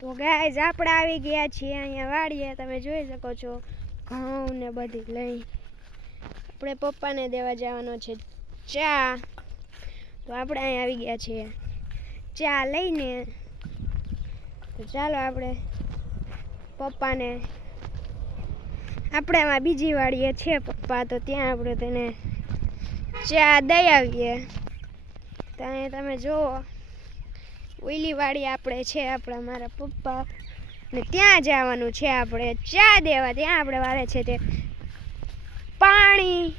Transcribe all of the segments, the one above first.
તો ગાય આપણે આવી ગયા છીએ અહીંયા વાડીએ. તમે જોઈ શકો છો, ઘઉં ને બધી લઈ. આપણે પપ્પાને દેવા જવાનો છે ચા. તો આપણે અહીંયા આવી ગયા છીએ. ચા લઈને. તો ચાલો આપણે પપ્પાને. આપણે એમાં બીજી વાડીએ છે પપ્પા, તો ત્યાં આપણે તેને ચા દઈ આવીએ. તો અહીંયા તમે જુઓ. ઓઈલી વાડી આપણે છે, આપણા મારા પપ્પા. ને ત્યાં જવાનું છે આપણે, ચા દેવા, ત્યાં આપણે વારે છે તે પાણી.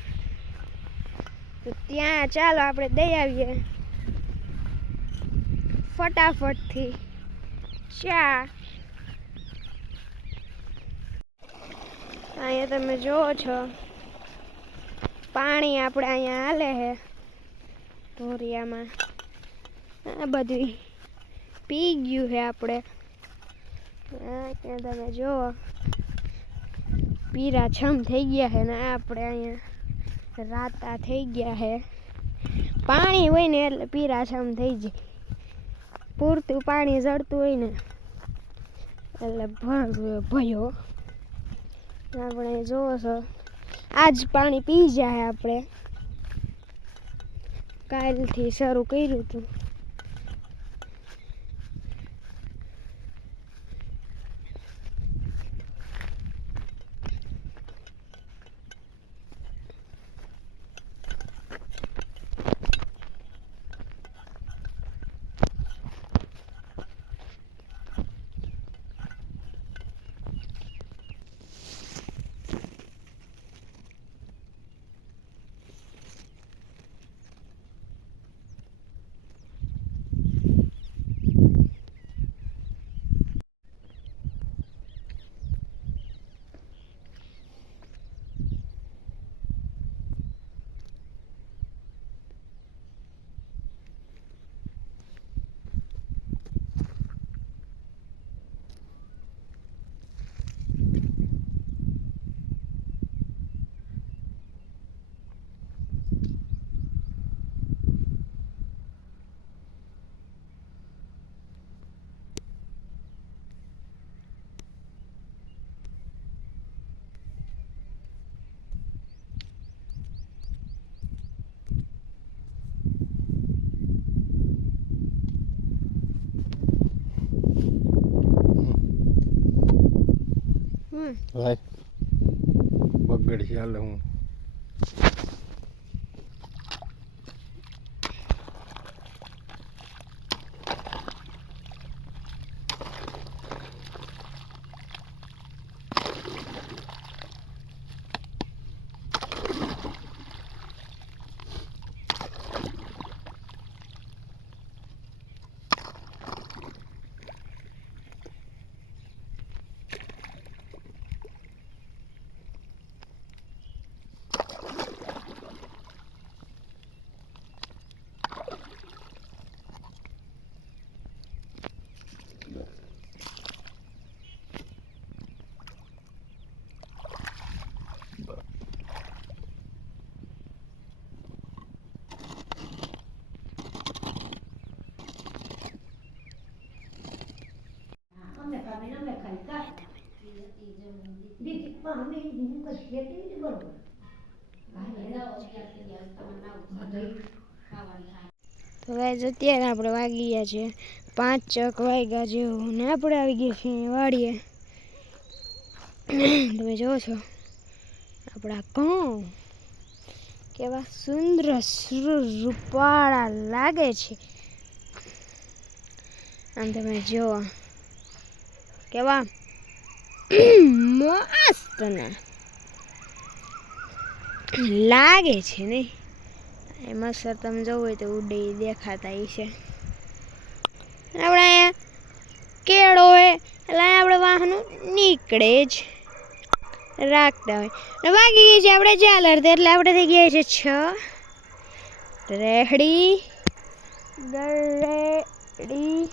તો ત્યાં ચાલો આપણે દઈ આવીએ. ફટાફટથી ચા. અહીંયા તમે જુઓ છો, પાણી આપણે અહીંયા હાલે છે, ધોરિયામાં. આ બધું પી ગયું છે આપણે. ત્યાં તમે જુઓ. પીરા છમ થઈ ગયા છે ને આપણે અહીંયા રાતા થઈ ગયા છે. પાણી હોય ને એટલે પીરા છમ થઈ જાય. પૂરતું પાણી જળતું હોય ને એટલે ભયો. આપણે જોવો છો. આજ પાણી પી જાય આપણે. કાલથી શરૂ કર્યું હતું. ભાઈ બગડ છે હાલે હું. તો અત્યારે આપણે વાગી ગયા છે. પાંચ ચક વાગ્યા જેવું ને આપણે આવી ગયા છીએ વાડીએ. તમે જોવો છો, આપણા ઘઉં કેવા સુંદર રૂપાળા લાગે છે. આમ તમે જુઓ કેવા મસ્ત ને લાગે છે નહીં એમાં સર તમે જવું હોય તો ઉડે દેખાતા એ છે. આપણે અહીંયા કેળો હોય એટલે આપણે વાહનો નીકળે જ. રાખતા હોય. ને વાગી ગઈ છે આપણે ચાલર એટલે આપણે થઈ ગયા છે છ. રેહડી. ગરેડી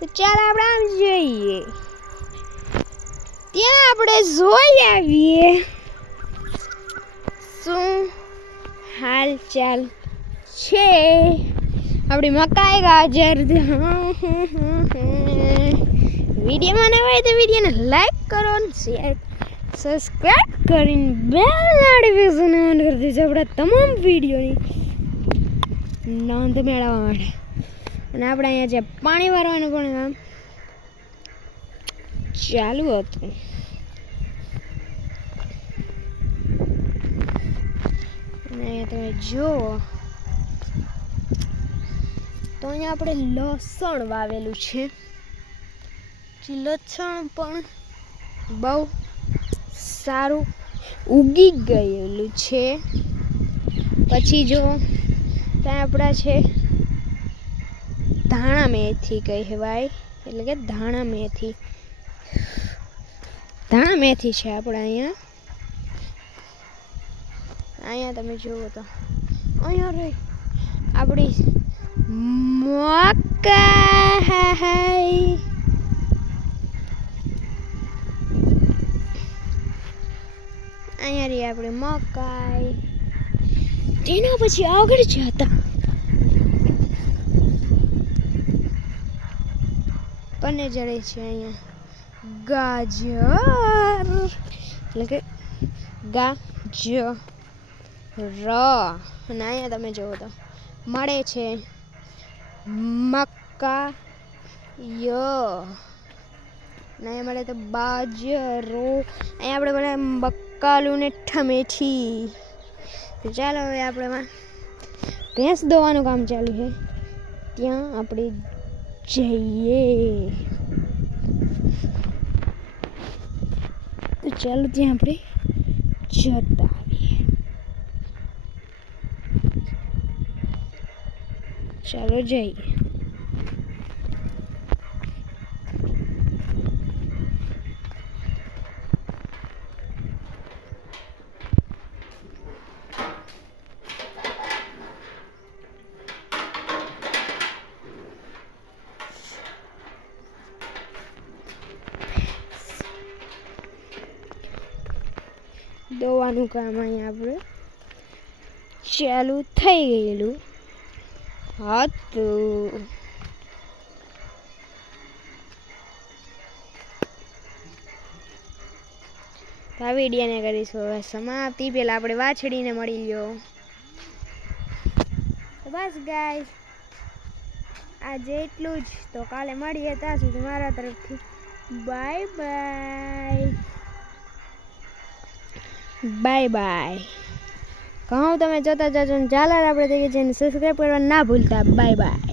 તો ચાલ આપણે આમ જોઈએ. ત્યાં આપણે જોઈ આવીએ. શું હાલ ચાલ છે? આપણી મકાઈ ગાજર. વીડિયો મને હોય તો વિડીયોને લાઈક કરો અને શેર, સબસ્ક્રાઈબ કરીને બેલ નોટિફિકેશન ઓન કરી દેજો આપણા તમામ વિડીયોની નોંધ મેળવવા માટે. અને આપણે અહીંયા જે પાણી વારવાનું પણ કામ? ચાલુ હતું. અને અહીંયા તમે જુઓ. તો અહીંયા આપણે લસણ વાવેલું છે. લસણ પણ બહુ સારું ઉગી ગયેલું છે. પછી જો ત્યાં આપણા છે ધાણા મેથી કહેવાય એટલે કે ધાણા મેથી. ધાણા મેથી છે આપણે અહીંયા. અહીંયા તમે જુઓ તો. અહીંયા રે આપણી મકાઈ અહીંયા રહી આપણે મકાઈ. તેના પછી આગળ જતા પને જડે છે અહીંયા. ગાજર. એટલે કે ગાજર. અને અહીંયા તમે જુઓ તો મળે છે મક્કા ય નહીં મળે તો બાજરો. અહીંયા આપણે મળે બક્કાલું ને ઠમેઠી. ચાલો હવે આપણે ભેંસ દોવાનું કામ ચાલુ છે. ત્યાં આપણે જઈએ. તો ચાલો ત્યાં આપણે જતા આવીએ. ચાલો જઈએ. દોવાનું કામ અહીંયા આપણે ચાલુ થઈ ગયેલું હતું. તો આ વિડીયોને કરીશું હવે સમાપ્તિ. પહેલાં આપણે વાછડીને મળી લ્યો. બસ ગાય આજે એટલું જ. તો કાલે મળીએ ત્યાં સુધી મારા તરફથી. Bye bye. Bye bye. કહું, તમે જોતા જાજો ને ચાલ આપણે થઈ ગયા છે સબસ્ક્રાઈબ કરવા ના ભૂલતા. Bye bye.